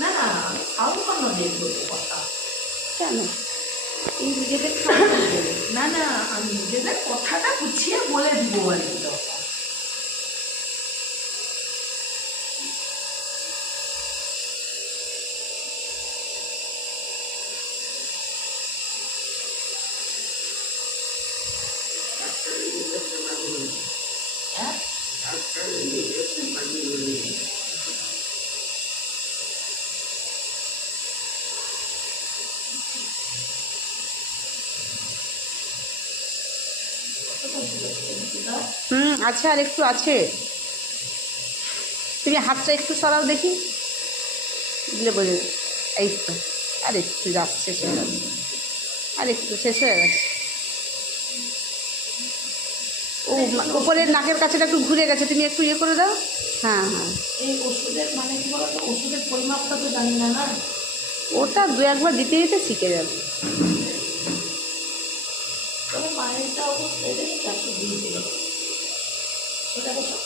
না না, আমি খাওয়ার জন্য দেখবো তো কথা। কেন তুমি নিজেদের খাওয়া দেবে? না না, আমি নিজেদের কথাটা গুছিয়ে বলে দিব আর কি তখন। হ্যাঁ আছে, আর একটু আছে। তুমি হাতটা একটু সরাও দেখি, দিলে বোঝা যাবে। এই তো, আর একটু যাচ্ছে, শেষ হয়ে যাচ্ছে, আর একটু শেষ হয়ে গেছে। ও উপরের নাকের কাছেটা একটু ঘুরে গেছে, তুমি একটু ইয়ে করে দাও। হ্যাঁ হ্যাঁ, এই ওষুধের মানে কি বলতো, ওষুধের পরিমাপটা তো জানি না না। ওটা দু একবার দিতে দিতে শিখে যাবে। তবে মায়ের যা অবস্থা, এটা 420 দিল। ওটা দেখো।